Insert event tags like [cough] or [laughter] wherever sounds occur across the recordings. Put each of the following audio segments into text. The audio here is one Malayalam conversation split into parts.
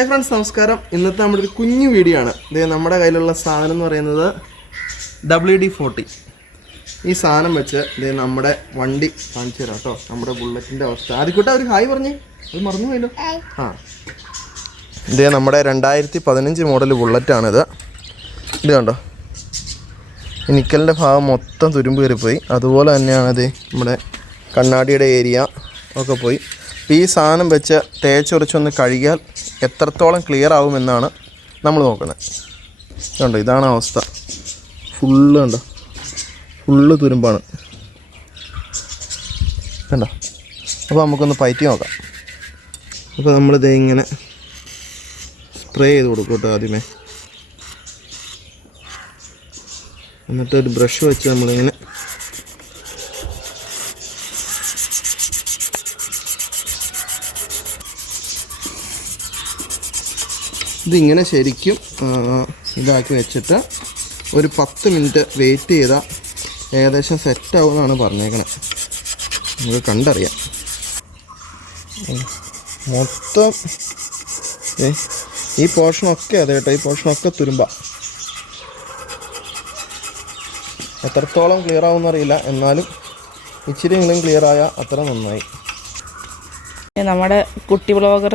ഹായ് ഫ്രണ്ട്സ് നമസ്കാരം. ഇന്നത്തെ നമ്മുടെ ഒരു കുഞ്ഞു വീഡിയോ ആണ്. ഇത് നമ്മുടെ കയ്യിലുള്ള സാധനം എന്ന് പറയുന്നത് ഡബ്ല്യു ഡി ഫോർട്ടി ഈ സാധനം വെച്ച് ഇത് നമ്മുടെ വണ്ടി കാണിച്ചു തരാം കേട്ടോ. നമ്മുടെ ബുള്ളറ്റിന്റെ അവസ്ഥ. ആദ്യക്കൂട്ടെ ഒരു ഹായ് പറഞ്ഞേ. അത് മറന്നു പോയല്ലോ. ആ. ഇത് നമ്മുടെ രണ്ടായിരത്തി പതിനഞ്ച് മോഡൽ ബുള്ളറ്റാണിത് ഇത് കണ്ടോ? നിക്കലിന്റെ ഭാഗം മൊത്തം തുരുമ്പ് കയറിപ്പോയി. അതുപോലെ തന്നെയാണ് ഇത് നമ്മുടെ കണ്ണാടിയുടെ ഏരിയ ഒക്കെ പോയി. ഈ സാധനം വെച്ച് തേച്ചുരച്ചൊന്ന് കഴുകിയാൽ എത്രത്തോളം ക്ലിയർ ആവുമെന്നാണ് നമ്മൾ നോക്കുന്നത്. കണ്ടോ ഇതാണ് അവസ്ഥ. ഫുള്ള് കണ്ടോ? ഫുള്ള് തുരുമ്പാണ്. കണ്ടോ? അപ്പോൾ നമുക്കൊന്ന് പയറ്റി നോക്കാം. അപ്പോൾ നമ്മളിത് ഇങ്ങനെ സ്പ്രേ ചെയ്ത് കൊടുക്കും കേട്ടോ ആദ്യമേ. എന്നിട്ട് ഒരു ബ്രഷ് വെച്ച് നമ്മളിങ്ങനെ ഇതിങ്ങനെ ശരിക്കും ഇതാക്കി വെച്ചിട്ട് ഒരു പത്ത് മിനിറ്റ് വെയിറ്റ് ചെയ്താൽ ഏകദേശം സെറ്റ് ആവുമെന്നാണ് പറഞ്ഞേക്കണേ. നമുക്ക് കണ്ടറിയാം. മൊത്തം ഈ പോർഷനൊക്കെ അതെ കേട്ടോ ഈ പോർഷനൊക്കെ തുരുമ്പ. എത്രത്തോളം ക്ലിയർ ആവുമെന്നറിയില്ല എന്നാലും ഇച്ചിരിയെങ്കിലും ക്ലിയർ ആയാൽ അത്ര നന്നായി. നമ്മുടെ കുട്ടി വ്ളോഗർ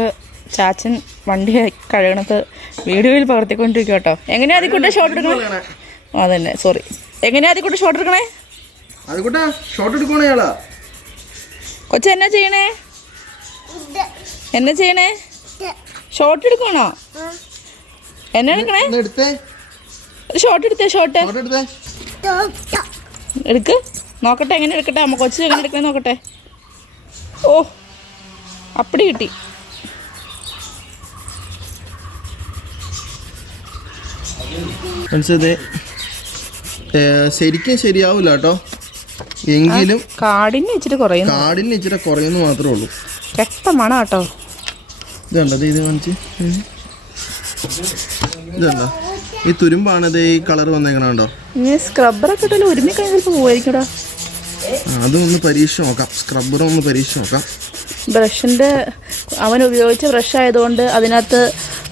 ചാച്ചൻ വണ്ടി കഴുകണത് വീഡിയോയിൽ പകർത്തിക്കൊണ്ടിരിക്കും കേട്ടോ എങ്ങനെയാ അതിക്കൂട്ടെ ഷോട്ട് എടുക്കണേ? അതന്നെ സോറി എങ്ങനെയാ അതിക്കൂട്ടെ ഷോട്ട് എടുക്കണേ? ഷോട്ട് എടുക്കണേ കൊച്ചു എന്നാ ചെയ്യണേ? എന്നാ ചെയ്യണേ? ഷോട്ട് എടുക്കണോ എന്നാ എടുക്കണേ? ഷോട്ട് എടുത്തേ. ഷോട്ട് ഷോട്ട് എടുക്ക്. നോക്കട്ടെ എങ്ങനെ എടുക്കട്ടെ? അമ്മ കൊച്ചു എങ്ങനെ എടുക്കണേ നോക്കട്ടെ. ഓ അപ്പടി കിട്ടി. മനസ്സിലത് ശരിക്കും ശരിയാവില്ല കേട്ടോ. എങ്കിലും കാടിന് ഇച്ചിരി കുറയും കാടിന് ഇച്ചിരി കുറയുന്നു മാത്രമേ ഉള്ളൂ. രക്തമാണ് കേട്ടോ. ഇതുണ്ടത് ഇത് കാണിച്ച്? ഇതല്ല ഈ തുരുമ്പാണത് ഈ കളർ വന്നേക്കണോ സ്ക്രബ്ബറൊക്കെ ഇട്ടാലും ഒരുമി കഴിഞ്ഞാൽ അതൊന്ന് പരീക്ഷ നോക്കാം. സ്ക്രബ്ബറും ഒന്ന് പരീക്ഷ നോക്കാം. ബ്രഷിന്റെ അവൻ ഉപയോഗിച്ച ബ്രഷ് ആയതുകൊണ്ട് അതിനകത്ത്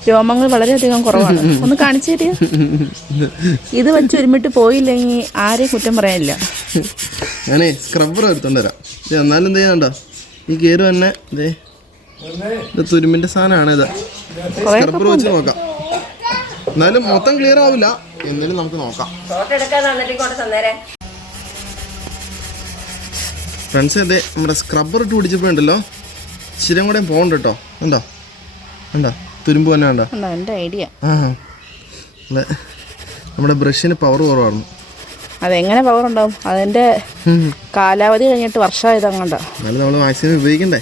രോമങ്ങൾ വളരെയധികം കുറവാണ്. ഒന്ന് കാണിച്ചു തരിക. ഇത് വെച്ച് ഒരുമിട്ട് പോയില്ലെങ്കിൽ ആരെയും കുറ്റം പറയാനില്ല. ഞാനേ സ്ക്രബ്ബർ എടുത്തോണ്ട് വരാം. ഇത് എന്നാലും എന്ത് ചെയ്യാണ്ട ഈ കയറ് തന്നെ ഇതേ ഇത് തുരുമ്പിന്റെ സാധനമാണ് ഇത്. സ്ക്രബർ സ്ക്രബ്ബർ വെച്ച് നോക്കാം. എന്നാലും മൊത്തം ക്ലിയർ ആവില്ല. എന്നാലും നമുക്ക് നോക്കാം. ഫ്രണ്ട്സ് അതെ നമ്മുടെ സ്ക്രബ്ബർ ഇട്ട് പിടിച്ചപ്പോ ഉണ്ടല്ലോ ഇച്ചിരി കൂടെ പോകണ്ട കേട്ടോ. ഉണ്ടോ ഉണ്ടോ തുരുമ്പ് തന്നെ വേണ്ട എന്റെ ഐഡിയ. നമ്മുടെ ബ്രഷിന് പവർ കുറവാണ് അതെങ്ങനെ പവർ ഉണ്ടാവും? അതിന്റെ കാലാവധി കഴിഞ്ഞിട്ട് വർഷമായത് അങ്ങണ്ട എന്നാലും നമ്മൾ മാക്സിമം ഉപയോഗിക്കണ്ടേ?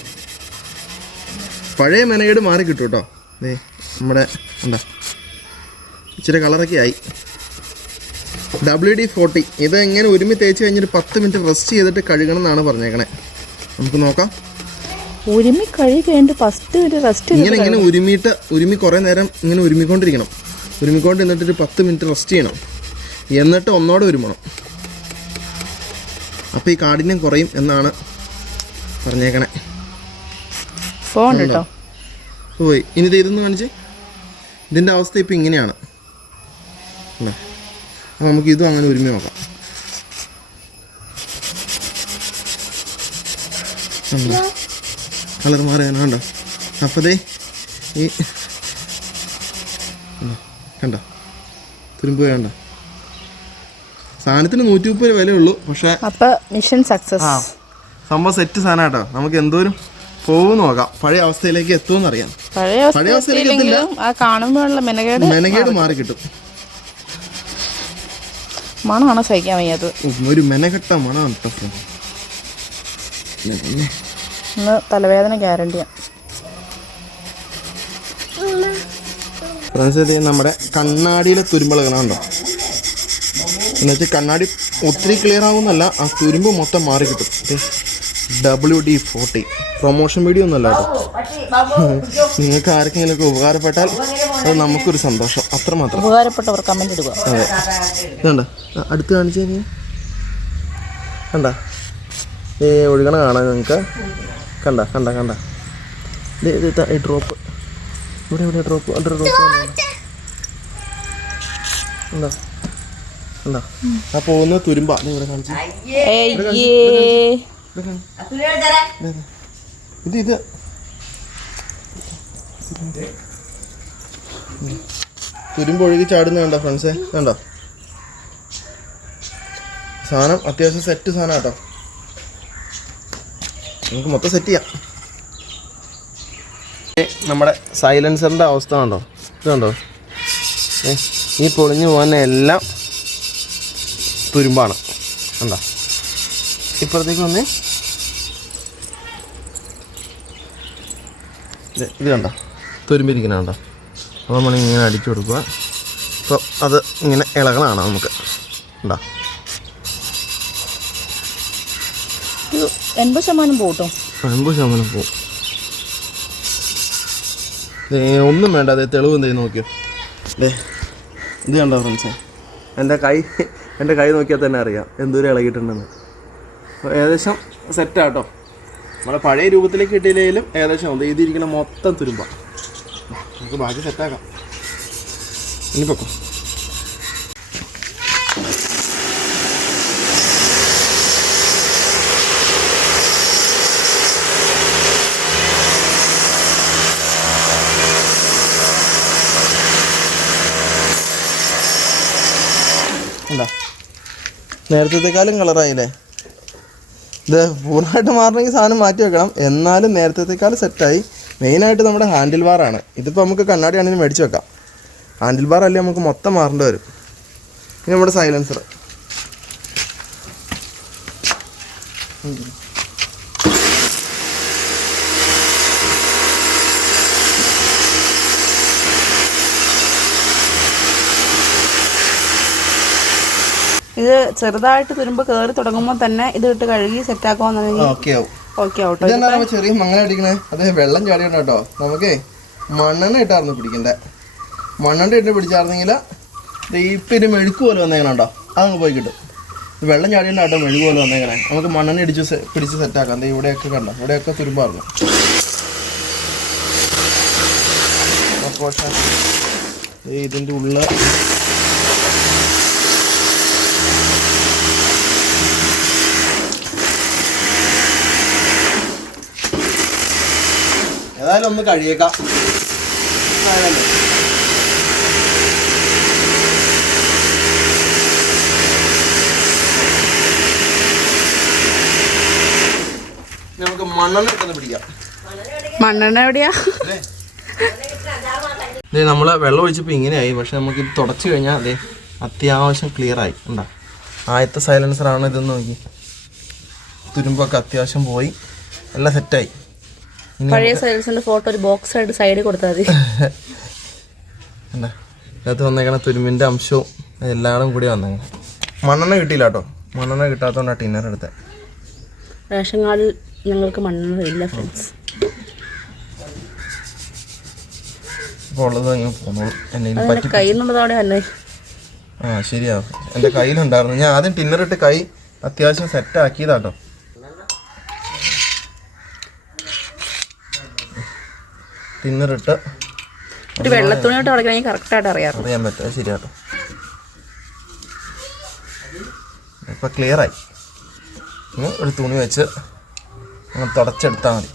പഴയ മെനകേട് മാറി കിട്ടും കേട്ടോ നമ്മുടെ എന്താ ഇച്ചിരി കളറൊക്കെ ആയി. ഡബ്ല്യു ഡി ഫോർട്ടി ഇത് എങ്ങനെ ഒരുമി തേച്ച് കഴിഞ്ഞിട്ട് പത്ത് മിനിറ്റ് റെസ്റ്റ് ചെയ്തിട്ട് കഴുകണം എന്നാണ് പറഞ്ഞേക്കണേ. നമുക്ക് നോക്കാം. ഒരുമി കഴിയുകയുണ്ട് ഫസ്റ്റ് ഒരു റെസ്റ്റ് ഇങ്ങനെ ഇങ്ങനെ ഉരുമിയിട്ട് ഉരുമി കുറേ നേരം ഇങ്ങനെ ഉരുമിക്കൊണ്ടിരിക്കണം ഉരുമിക്കൊണ്ട് നിന്നിട്ട് ഒരു പത്ത് മിനിറ്റ് റെസ്റ്റ് ചെയ്യണം. എന്നിട്ട് ഒന്നോടെ ഉരുമണം അപ്പോൾ ഈ കാഠിന്യം കുറയും എന്നാണ് പറഞ്ഞേക്കണേ. ഫോൺ കേട്ടോ പോയി. ഇനി ദേ ഇതൊന്ന് കാണിച്ച്. ഇതിന്റെ അവസ്ഥ ഇപ്പം ഇങ്ങനെയാണ്. അല്ലേ അപ്പോൾ നമുക്ക് ഇതും അങ്ങനെ ഒരുമി നോക്കാം. കളർ മാറിയാണ് കണ്ടോ? അപ്പോൾ ദേ ഈ? കണ്ടോ? തുരുമ്പ് വേണ്ട സാധനത്തിന് നൂറ്റി മുപ്പത് രൂപ വിലയുള്ളൂ പക്ഷേ മിഷൻ സക്സസ് സംഭവം സെറ്റ് സാധനം കേട്ടോ. നമുക്ക് എന്തോരം പോകും നോക്കാം. പഴയ അവസ്ഥയിലേക്ക് എത്തുമെന്ന് അറിയാം. പഴയ അവസ്ഥയിലേക്ക് എത്തില്ല. കാണുമ്പോഴുള്ള മെനകേട് മെനകേട് മാറി. കിട്ടും മണമാണ് സഹിക്കാൻ വയ്യാത്തത്? ഒരു മെനകെട്ട മണമാണ് കേട്ടോ ഇന്ന് തലവേദന ഗ്യാരണ്ടിയാണ് ഫ്രണ്ട്സ് നമ്മുടെ കണ്ണാടിയിലെ തുരുമ്പളകണുണ്ടോ എന്നുവെച്ചാൽ കണ്ണാടി ഒത്തിരി ക്ലിയർ ആവുന്നല്ല ആ തുരുമ്പ് മൊത്തം മാറി കിട്ടും. W D forty promotion video ഒന്നുമല്ല കേട്ടോ. നിങ്ങൾക്ക് ആർക്കെങ്കിലുമൊക്കെ ഉപകാരപ്പെട്ടാൽ അത് നമുക്കൊരു സന്തോഷം. അത്രമാത്രം ഉപകാരപ്പെട്ടവർ കമന്റ് ഇടുക. അതെ. ഇതുണ്ട് അടുത്ത് കാണിച്ചു കഴിഞ്ഞാൽ കണ്ട? ഈ ഒഴുകണ കാണാൻ നിങ്ങൾക്ക്. കണ്ട കണ്ട കണ്ട. ഈ ഡ്രോപ്പ് ഇവിടെ ഇവിടെ ഡ്രോപ്പ് അണ്ടർ ഡ്രോപ്പ് എന്താ എന്താ ആ പോകുന്ന തുരുമ്പ. ഇവിടെ കാണിച്ചു. ഇത് ഇത്. തുരുമ്പ് ഒഴുകി ചാടുന്ന കണ്ടോ ഫ്രണ്ട്സേ കണ്ടോ? സാധനം അത്യാവശ്യം സെറ്റ് സാധനം കേട്ടോ. നമുക്ക് മൊത്തം സെറ്റ് ചെയ്യാം. നമ്മുടെ സൈലൻസറിന്റെ അവസ്ഥ കണ്ടോ? ഇതുണ്ടോ ഏ, ഈ പൊളിഞ്ഞു പോകുന്ന എല്ലാം തുരുമ്പാണ്. കണ്ടോ? ഇപ്പുറത്തേക്ക് വന്നേ. ഇത് കണ്ടോ? തുരുമ്പിരിക്കുന്ന കണ്ടോ? അപ്പോൾ നമ്മളിങ്ങനെ അടിച്ചു കൊടുക്കുക. അപ്പോൾ അത് ഇങ്ങനെ ഇളകളാണ് നമുക്ക്. ഉണ്ടോ എൺപത് ശതമാനം പോട്ടോ എൺപത് ശതമാനം പോവും. ദേ, ഒന്നും വേണ്ട അതെ തെളിവ് എന്തെങ്കിലും നോക്കിയോ? ദേ ഇത് കണ്ടോ ഫ്രണ്ട്സ് എന്റെ കൈ എന്റെ കൈ നോക്കിയാൽ തന്നെ അറിയാം എന്തോരം ഇളകിയിട്ടുണ്ടെന്ന്. അപ്പോൾ ഏകദേശം സെറ്റാട്ടോ നമ്മളെ പഴയ രൂപത്തിലേക്ക് കിട്ടിയില്ലെങ്കിലും ഏകദേശം ദേ ഇതിരിക്കുന്ന മൊത്തം തുരുമ്പ. നമുക്ക് ബാക്കി സെറ്റാക്കാം ഇനി പൊക്കോ എന്താ നേരത്തേക്കാളും കളറായില്ലേ? ഇത് പൂർണമായിട്ട് മാറണമെങ്കിൽ സാധനം മാറ്റി വെക്കണം. എന്നാലും നേരത്തേക്കാളും സെറ്റായി. മെയിനായിട്ട് നമ്മുടെ ഹാൻഡിൽ ബാറാണ് ഇതിപ്പോൾ നമുക്ക് കണ്ണാടി ആണെങ്കിലും മേടിച്ച് വെക്കാം. ഹാൻഡിൽ ബാർ അല്ലേ നമുക്ക് മൊത്തം മാറേണ്ടി വരും. ഇനി നമ്മുടെ സൈലൻസർ. ഇത് ചെറുതായിട്ട് തുരുമ്പ് കേറി തുടങ്ങുമ്പോൾ തന്നെ ഇത് ഇട്ട് കഴുകി സെറ്റ് ഓക്കെ ആവും ഓക്കെ ആവട്ടോ ചെറിയ മങ്ങല അടിക്കണേ? അത് വെള്ളം ചാടിയുണ്ട് കേട്ടോ. നമുക്കേ മണ്ണെണ്ണ ഇട്ടായിരുന്നു പിടിക്കണ്ടേ. മണ്ണെണ്ണ ഇട്ട് പിടിച്ചായിരുന്നെങ്കിൽ ഇപ്പം ഇത് മെഴുക്ക് പോലെ വന്നേക്കണോ അതങ്ങ് പോയി കിട്ടും. വെള്ളം ചാടിയുണ്ട് കേട്ടോ മെഴുക്ക് പോലെ വന്നേക്കണേ. നമുക്ക് മണ്ണെണ്ണ ഇടിച്ച് പിടിച്ച് സെറ്റാക്കാം എന്താ ഇവിടെയൊക്കെ കണ്ടോ? ഇവിടെയൊക്കെ തുരുമ്പായിരുന്നു. ഇതിന്റെ ഉള്ള ഏതായാലും ഒന്ന് കഴിയേക്കാം. നമുക്ക് മണ്ണെണ്ണ പിടിക്കാം. മണ്ണെണ്ണ എവിടെയാ? ഇതേ നമ്മൾ വെള്ളം ഒഴിച്ചപ്പോൾ ഇങ്ങനെയായി. പക്ഷെ നമുക്ക് ഇത് തുടച്ചു കഴിഞ്ഞാൽ അതെ അത്യാവശ്യം ക്ലിയർ ആയി. ഉണ്ടാ ആദ്യത്തെ സൈലൻസറാണ് ഇതെന്ന് നോക്കി. തുരുമ്പൊക്കെ അത്യാവശ്യം പോയി. എല്ലാം സെറ്റായി പഴയ സൈൽസിന്റെ ഫോട്ടോ ഒരു ബോക്സ് ആയിട്ട് സൈഡിൽ കൊടുത്താൽ മതി. [laughs] ഇതിനകത്ത് വന്നേക്കണ തുരുമ്പിന്റെ അംശവും എല്ലാടും കൂടി വന്നേക്കണം. മണ്ണെണ്ണ കിട്ടിയില്ല കേട്ടോ. മണ്ണെണ്ണ കിട്ടാത്തതുകൊണ്ടാണ് ടിന്നർ എടുത്തത് റേഷൻ കാർഡിൽ ഞങ്ങൾക്ക് മണ്ണെണ്ണ ഇല്ല ഫ്രണ്ട്സ് ഉള്ളത് പോന്നോളൂ. എന്നെ തന്നെ ആ ശരിയാ. എന്റെ കയ്യിലുണ്ടായിരുന്നു. ഞാൻ ആദ്യം ടിന്നർ ഇട്ട് കൈ അത്യാവശ്യം സെറ്റ് ആക്കിയതാട്ടോ ടിന്നറിട്ട് ഒരു വെള്ളത്തുണിയോട്ട് തുടക്കണമെങ്കിൽ കറക്റ്റായിട്ട് അറിയാം. അറിയാൻ പറ്റും ശരിയാട്ടോ. ഇപ്പൊ ക്ലിയറായി ഒരു തുണി വെച്ച് അങ്ങ് തുടച്ചെടുത്താൽ മതി?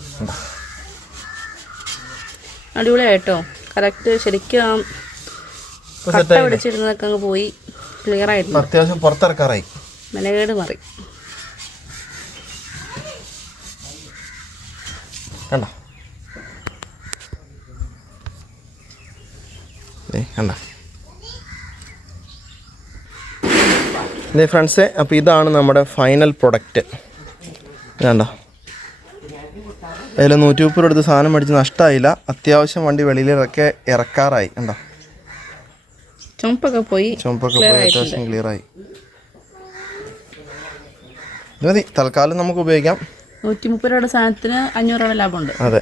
അടിപൊളിയായിട്ടോ? കറക്റ്റ് ശരിക്കും കട്ട പിടിച്ചിരുന്നതൊക്കെ അങ്ങ് പോയി. ക്ലിയർ ആയിട്ടുണ്ട്. അത്യാവശ്യം പുറത്തിറക്കാറായി. മെനകേട് മാറി. കണ്ടോ? ദേ, കണ്ടോ? ഇതേ ഫ്രണ്ട്സേ അപ്പോൾ ഇതാണ് നമ്മുടെ ഫൈനൽ പ്രൊഡക്റ്റ് വേണ്ട അതിൽ നൂറ്റി മുപ്പത് എടുത്ത് സാധനം മേടിച്ച് നഷ്ടമായില്ല അത്യാവശ്യം വണ്ടി വെളിയിലൊക്കെ ഇറക്കാറായി കണ്ടോ? ചുമപ്പൊക്കെ പോയി ചുമപ്പൊക്കെ പോയി അത്യാവശ്യം ക്ലിയർ ആയി. ഇത് മതി തൽക്കാലം നമുക്ക് ഉപയോഗിക്കാം. നൂറ്റി മുപ്പത് രൂപയുടെ സാധനത്തിന് അഞ്ഞൂറ് രൂപ ലാഭമുണ്ട്. അതെ.